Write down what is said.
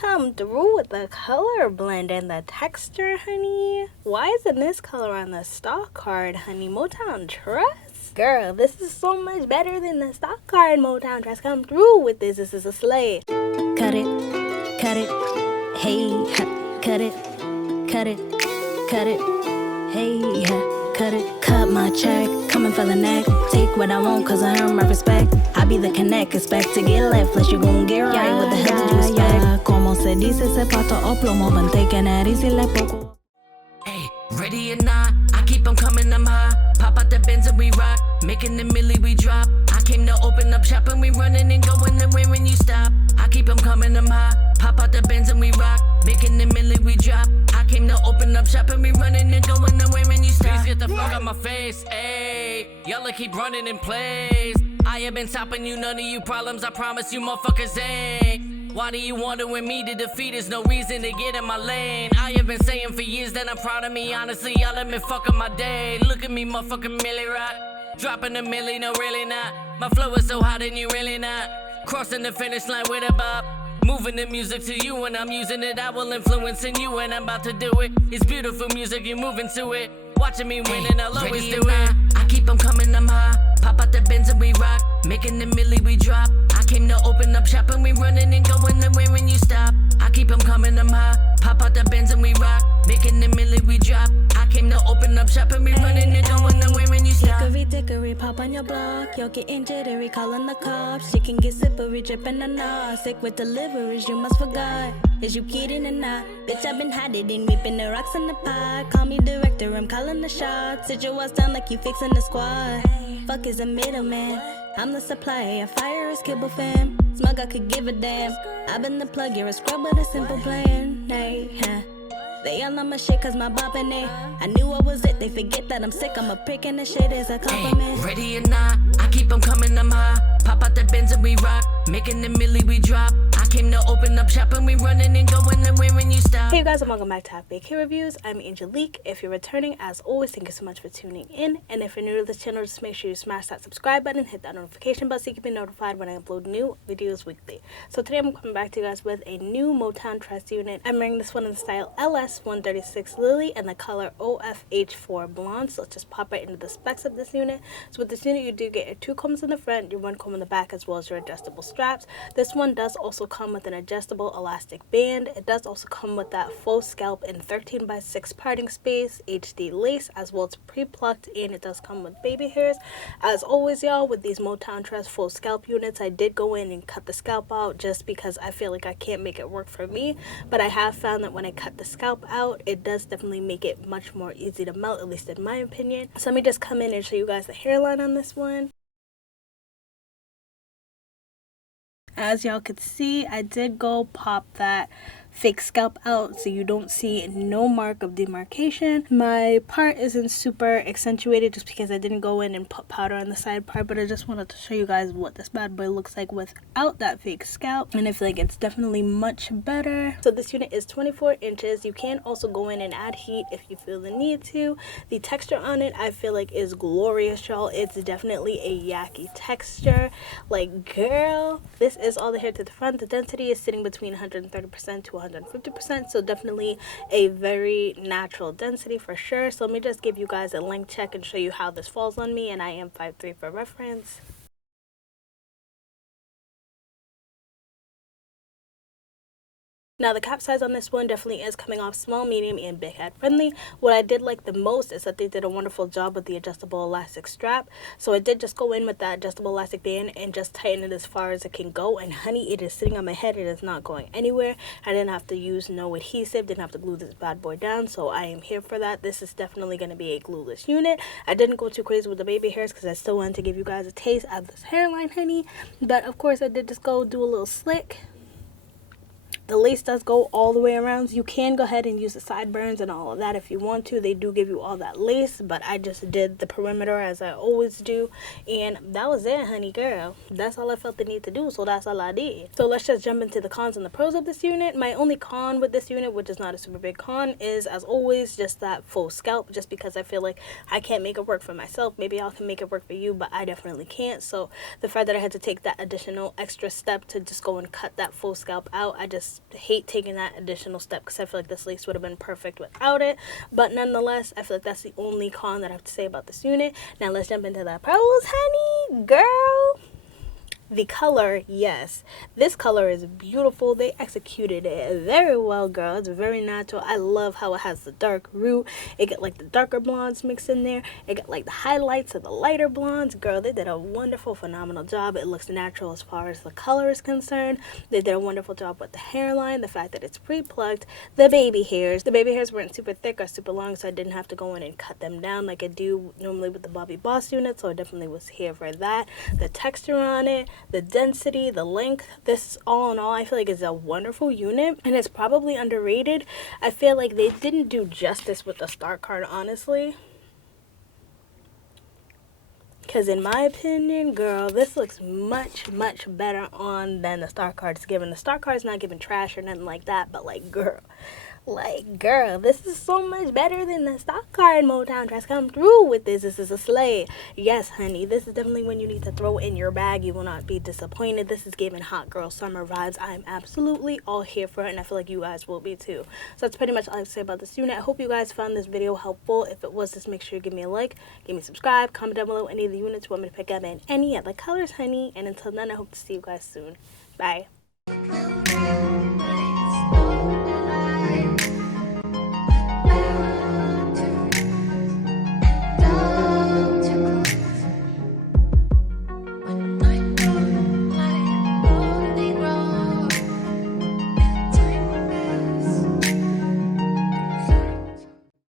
come through with the color blend and the texture, honey. Why isn't this color on the stock card, honey? Motown Tress? Girl, this is so much better than the stock card. Motown Tress, come through with this. This is a slay. Cut it, hey, cut it, hey, cut it. Cut my check, coming for the neck. Take what I want, cause I earn my respect. I be the connect, expect to get left, unless you gon' get right with the hell that you expect. Como se dice, se pato o plomo, but taking that easy like poco. Hey, ready or not, I keep them coming, I'm high. Pop out the Benz and we rock, making the milli we drop. I came to open up shop and we running and going nowhere when you stop. I keep them coming, I'm high. Pop out the Benz and we rock, making the milli we drop. I came to open up shop and we running and going nowhere when you stop. Please get the fuck out my face, ayy. Y'all keep running in place. I have been stopping you, none of you problems, I promise you motherfuckers ain't. Why do you want to win me to defeat? There's no reason to get in my lane. I have been saying for years that I'm proud of me. Honestly, y'all have been fucking my day. Look at me, motherfucking milli rock. Dropping a milli, no really not. My flow is so hot and you really not. Crossing the finish line with a bop. Moving the music to you and I'm using it. I will influence in you and I'm about to do it. It's beautiful music, you're moving to it. Watching me win and I'll always do it. I keep them coming, I'm high. Pop out the Benz and we rock, making the milli we drop. I came to open up shop and we running and going nowhere when you stop. I keep them coming, I'm high. Pop out the Benz and we rock, making the milli we drop. I came to open up shop and we running and going nowhere when you stop. Dickory, pop on your block. You're getting jittery, calling the cops. She can get slippery, dripping the knot. Sick with deliveries, you must forgot. Is you kidding or not? Bitch, I've been hiding, whipping the rocks in the pot. Call me director, I'm calling the shots. Sit your ass down like you fixing the squad. Fuck is a middleman. I'm the supplier, fire is kibble fam. Smug, I could give a damn. I've been the plug, you're a scrub with a simple plan. Hey, huh. They all on my shit cause my boppin' it. I knew I was it, they forget that I'm sick. I'm a prick and the shit is a compliment. Hey, ready or not, I keep them coming, I'm high. Pop out the Benz and we rock, making the milli we drop. I came to open up shop and we running and going nowhere when you stop. Hey you guys, and welcome back to Half Baked Hair Reviews. I'm Angelique. If you're returning, as always, thank you so much for tuning in. And if you're new to this channel, just make sure you smash that subscribe button, hit that notification bell so you can be notified when I upload new videos weekly. So today I'm coming back to you guys with a new Motown Tress unit. I'm wearing this one in the style LS136 Lily and the color OFH4 Blonde. So let's just pop right into the specs of this unit. So with this unit, you do get your 2 combs in the front, your 1 comb in the back, as well as your adjustable straps. This one does also come with an adjustable elastic band. It does also come with that faux scalp in 13x6 parting space, HD lace, as well as pre-plucked, and it does come with baby hairs. As always, y'all, with these Motown Tress faux scalp units, I did go in and cut the scalp out just because I feel like I can't make it work for me. But I have found that when I cut the scalp out, it does definitely make it much more easy to melt, at least in my opinion. So let me just come in and show you guys the hairline on this one. As y'all could see, I did go pop that fake scalp out so you don't see no mark of demarcation. My part isn't super accentuated just because I didn't go in and put powder on the side part, but I just wanted to show you guys what this bad boy looks like without that fake scalp, and I feel like it's definitely much better. So this unit is 24 inches. You can also go in and add heat if you feel the need to. The texture on it, I feel like, is glorious, y'all. It's definitely a yucky texture. Like, girl, this is all the hair to the front. The density is sitting between 130% to 150%, so definitely a very natural density for sure. So let me just give you guys a length check and show you how this falls on me, and I am 5'3" for reference. Now the cap size on this one definitely is coming off small, medium, and big head friendly. What I did like the most is that they did a wonderful job with the adjustable elastic strap. So I did just go in with that adjustable elastic band and just tighten it as far as it can go. And honey, it is sitting on my head. It is not going anywhere. I didn't have to use no adhesive, didn't have to glue this bad boy down. So I am here for that. This is definitely going to be a glueless unit. I didn't go too crazy with the baby hairs because I still wanted to give you guys a taste of this hairline, honey. But of course I did just go do a little slick. The lace does go all the way around. So you can go ahead and use the sideburns and all of that if you want to. They do give you all that lace, but I just did the perimeter as I always do. And that was it, honey girl. That's all I felt the need to do, so that's all I did. So let's just jump into the cons and the pros of this unit. My only con with this unit, which is not a super big con, is as always just that faux scalp, just because I feel like I can't make it work for myself. Maybe y'all can make it work for you, but I definitely can't. So the fact that I had to take that additional extra step to just go and cut that faux scalp out, I just just hate taking that additional step because I feel like this lace would have been perfect without it. But nonetheless, I feel like that's the only con that I have to say about this unit. Now let's jump into the pros, honey. Girl, the color, yes, this color is beautiful. They executed it very well, girl. It's very natural. I love how it has the dark root. It got like the darker blondes mixed in there. It got like the highlights of the lighter blondes. Girl, they did a wonderful, phenomenal job. It looks natural as far as the color is concerned. They did a wonderful job with the hairline, the fact that it's pre-plucked, the baby hairs. The baby hairs weren't super thick or super long, so I didn't have to go in and cut them down like I do normally with the Bobbi Boss unit, so I definitely was here for that. The texture on it, the density, the length, this all in all I feel like is a wonderful unit, and it's probably underrated. I feel like they didn't do justice with the star card, honestly, because in my opinion, girl, this looks much better on than the star card's given. The star card's not giving trash or nothing like that, but like girl, this is so much better than the stock card. Motown Tress come through with this. This is a slay. Yes, honey, this is definitely when you need to throw in your bag. You will not be disappointed. This is giving hot girl summer vibes. I am absolutely all here for it, and I feel like you guys will be too. So that's pretty much all I have to say about this unit. I hope you guys found this video helpful. If it was, just make sure you give me a like, give me a subscribe, comment down below any of the units you want me to pick up and any other colors, honey. And until then, I hope to see you guys soon. Bye.